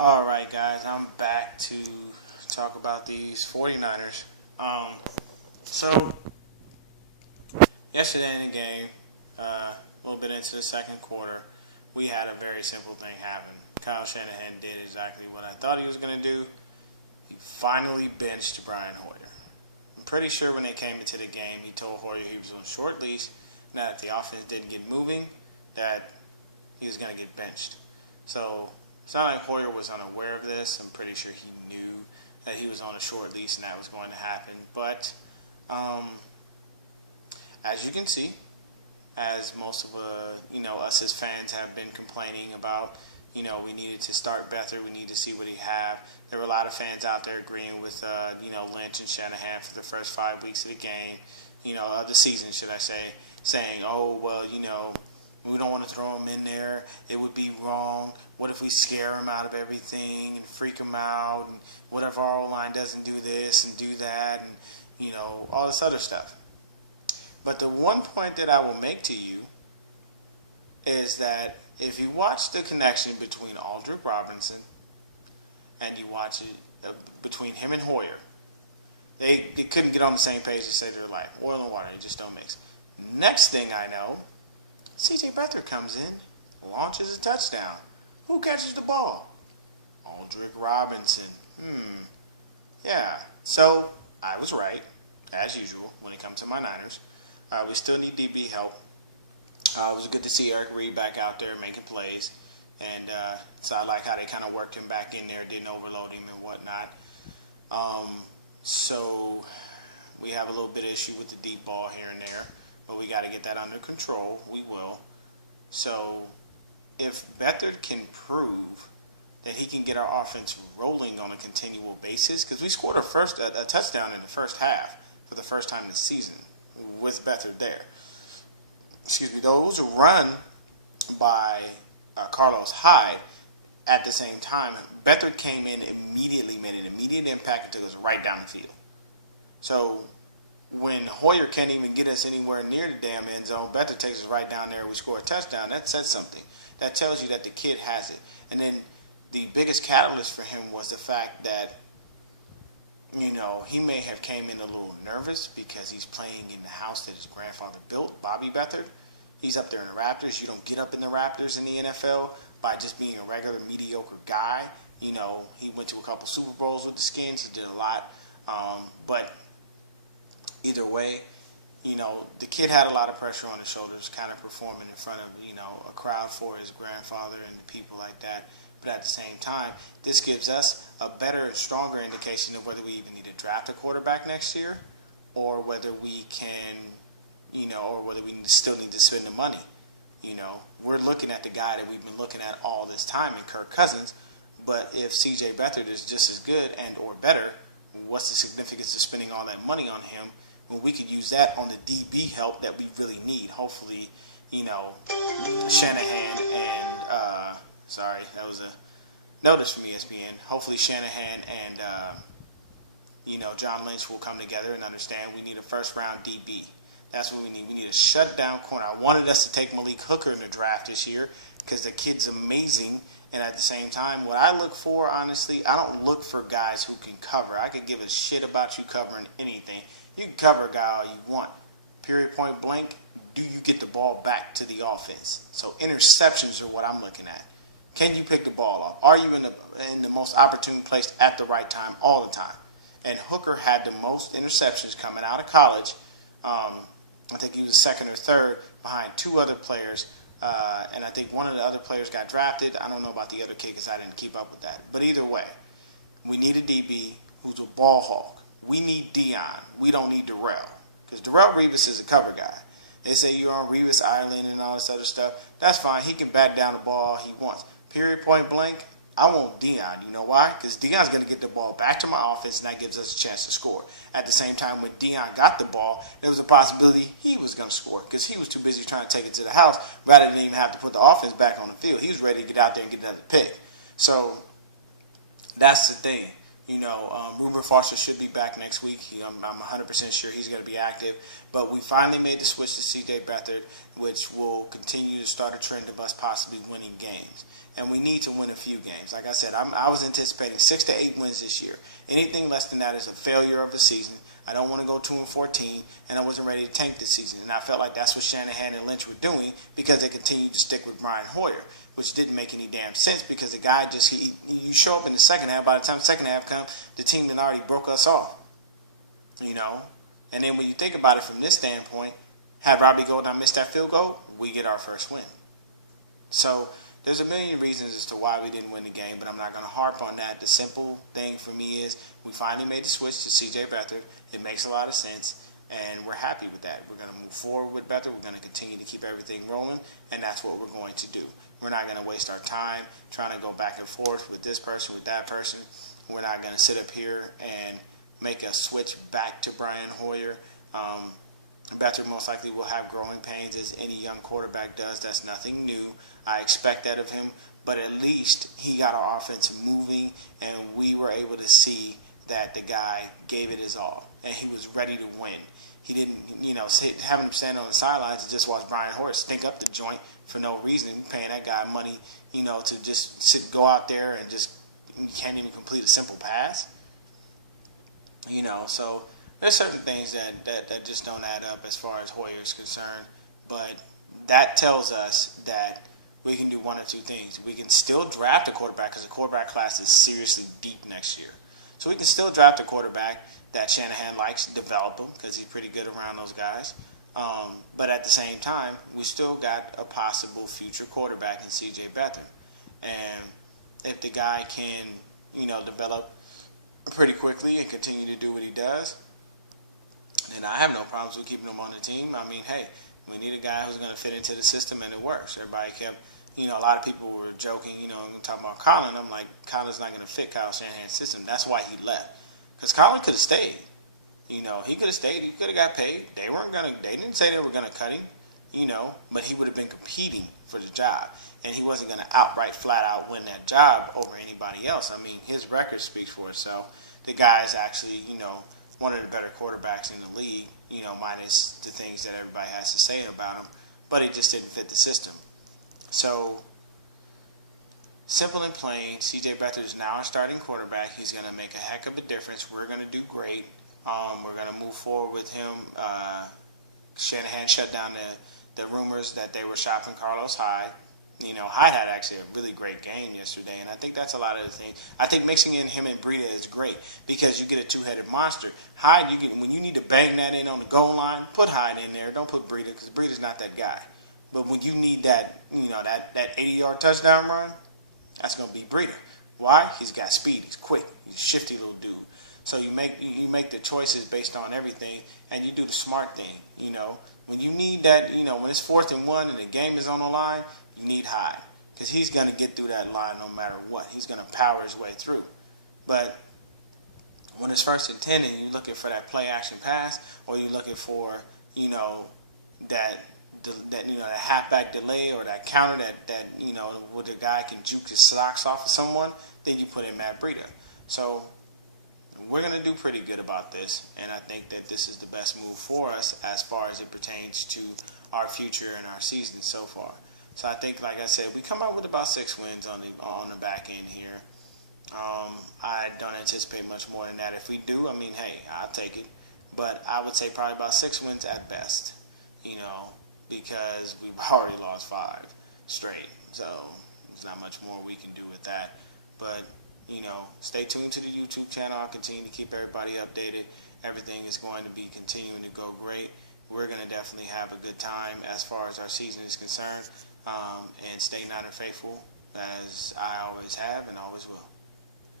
All right, guys, I'm back to talk about these 49ers. So yesterday in the game, a little bit into the second quarter, we had a very simple thing happen. Kyle Shanahan did exactly what I thought he was going to do. He finally benched Brian Hoyer. I'm pretty sure when they came into the game, he told Hoyer he was on short leash, and that if the offense didn't get moving, that he was going to get benched. So it's not like Hoyer was unaware of this. I'm pretty sure he knew that he was on a short leash and that was going to happen. But as you can see, as most of us as fans have been complaining about, we needed to start Bethard. We need to see what he have. There were a lot of fans out there agreeing with Lynch and Shanahan for the first 5 weeks of the game, of the season, should I say, saying, oh well, we don't want to throw him in there. It would be wrong. What if we scare him out of everything and freak him out? And what if our O-line doesn't do this and do that? And, all this other stuff. But the one point that I will make to you is that if you watch the connection between Aldrick Robinson and you watch it between him and Hoyer, they couldn't get on the same page to save their life. Oil and water, they just don't mix. Next thing I know, C.J. Bethard comes in, launches a touchdown. Who catches the ball? Aldrick Robinson. Yeah. So I was right, as usual, when it comes to my Niners. We still need DB help. It was good to see Eric Reed back out there making plays. And so I like how they kind of worked him back in there, didn't overload him and whatnot. So we have a little bit of issue with the deep ball here and there. But we got to get that under control. We will. So if Bethard can prove that he can get our offense rolling on a continual basis, because we scored a touchdown in the first half for the first time this season with Bethard there. Those were run by Carlos Hyde at the same time. Bethard came in immediately, made an immediate impact and took us right down the field. So when Hoyer can't even get us anywhere near the damn end zone, Bethard takes us right down there and we score a touchdown. That says something. That tells you that the kid has it. And then the biggest catalyst for him was the fact that, he may have came in a little nervous because he's playing in the house that his grandfather built, Bobby Bethard. He's up there in the Raptors. You don't get up in the Raptors in the NFL by just being a regular mediocre guy. He went to a couple Super Bowls with the Skins. He did a lot. But either way, the kid had a lot of pressure on his shoulders, kind of performing in front of, a crowd for his grandfather and people like that. But at the same time, this gives us a better and stronger indication of whether we even need to draft a quarterback next year or whether we can, or whether we still need to spend the money. We're looking at the guy that we've been looking at all this time in Kirk Cousins. But if C.J. Bethard is just as good and or better, what's the significance of spending all that money on him when we could use that on the DB help that we really need? Hopefully, Shanahan and, sorry, that was a notice from ESPN. Hopefully Shanahan and, John Lynch will come together and understand we need a first-round DB. That's what we need. We need a shutdown corner. I wanted us to take Malik Hooker in the draft this year because the kid's amazing. And at the same time, what I look for, honestly, I don't look for guys who can cover. I could give a shit about you covering anything. You can cover a guy all you want. Period, point blank. Do you get the ball back to the offense? So interceptions are what I'm looking at. Can you pick the ball up? Are you in the most opportune place at the right time all the time? And Hooker had the most interceptions coming out of college. I think he was second or third behind two other players. And I think one of the other players got drafted. I don't know about the other kid because I didn't keep up with that. But either way, we need a DB who's a ball hawk. We need Dion. We don't need Darrell. Because Darrell Revis is a cover guy. They say you're on Revis Island and all this other stuff. That's fine. He can bat down the ball he wants. Period, point blank. I want Dion. You know why? Because Dion's going to get the ball back to my offense, and that gives us a chance to score. At the same time, when Dion got the ball, there was a possibility he was going to score because he was too busy trying to take it to the house rather than even have to put the offense back on the field. He was ready to get out there and get another pick. So that's the thing. Ruben Foster should be back next week. I'm 100% sure he's going to be active. But we finally made the switch to C.J. Bethard, which will continue to start a trend of us possibly winning games. And we need to win a few games. Like I said, I was anticipating 6 to 8 wins this year. Anything less than that is a failure of a season. I don't want to go 2-14, and I wasn't ready to tank this season. And I felt like that's what Shanahan and Lynch were doing because they continued to stick with Brian Hoyer, which didn't make any damn sense because the guy you show up in the second half, by the time the second half comes, the team had already broke us off. And then when you think about it from this standpoint, had Robbie Gould not missed that field goal, we get our first win. So there's a million reasons as to why we didn't win the game, but I'm not going to harp on that. The simple thing for me is we finally made the switch to C.J. Bethard. It makes a lot of sense, and we're happy with that. We're going to move forward with Bethard. We're going to continue to keep everything rolling, and that's what we're going to do. We're not going to waste our time trying to go back and forth with this person, with that person. We're not going to sit up here and make a switch back to Brian Hoyer. Bethard most likely will have growing pains as any young quarterback does. That's nothing new. I expect that of him, but at least he got our offense moving, and we were able to see that the guy gave it his all, and he was ready to win. He didn't, having him stand on the sidelines and just watch Brian Hoyer stink up the joint for no reason, paying that guy money, to just go out there and just can't even complete a simple pass. So there's certain things that just don't add up as far as Hoyer is concerned, but that tells us that we can do one or two things. We can still draft a quarterback because the quarterback class is seriously deep next year. So we can still draft a quarterback that Shanahan likes, develop him because he's pretty good around those guys. But at the same time, we still got a possible future quarterback in C.J. Bethard. And if the guy can, develop pretty quickly and continue to do what he does, then I have no problems with keeping him on the team. I mean, hey, we need a guy who's going to fit into the system, and it works. Everybody kept, a lot of people were joking, talking about Colin. I'm like, Colin's not going to fit Kyle Shanahan's system. That's why he left. Because Colin could have stayed. He could have stayed. He could have got paid. They didn't say they were going to cut him, but he would have been competing for the job. And he wasn't going to outright, flat out win that job over anybody else. I mean, his record speaks for itself. The guy is actually, one of the better quarterbacks in the league, minus the things that everybody has to say about him. But he just didn't fit the system. So, simple and plain, C.J. Bethard is now our starting quarterback. He's going to make a heck of a difference. We're going to do great. We're going to move forward with him. Shanahan shut down the rumors that they were shopping Carlos Hyde. Hyde had actually a really great game yesterday, and I think that's a lot of the thing. I think mixing in him and Breida is great because you get a two-headed monster. Hyde, when you need to bang that in on the goal line, put Hyde in there. Don't put Breida because Breida's not that guy. But when you need that, that 80-yard touchdown run, that's going to be Breida. Why? He's got speed. He's quick. He's a shifty little dude. So you make the choices based on everything, and you do the smart thing. When you need that, when it's 4th and 1 and the game is on the line, you need Hyde because he's going to get through that line no matter what. He's going to power his way through. But when it's 1st and 10 and you're looking for that play action pass, or you're looking for that halfback delay or that counter that where the guy can juke his socks off of someone, then you put in Matt Breida. So we're going to do pretty good about this, and I think that this is the best move for us as far as it pertains to our future and our season so far. So I think, like I said, we come out with about 6 wins on the back end here. I don't anticipate much more than that. If we do, I mean, hey, I'll take it. But I would say probably about 6 wins at best, because we've already lost 5 straight. So there's not much more we can do with that. But stay tuned to the YouTube channel. I'll continue to keep everybody updated. Everything is going to be continuing to go great. We're going to definitely have a good time as far as our season is concerned. And stay united and faithful as I always have and always will.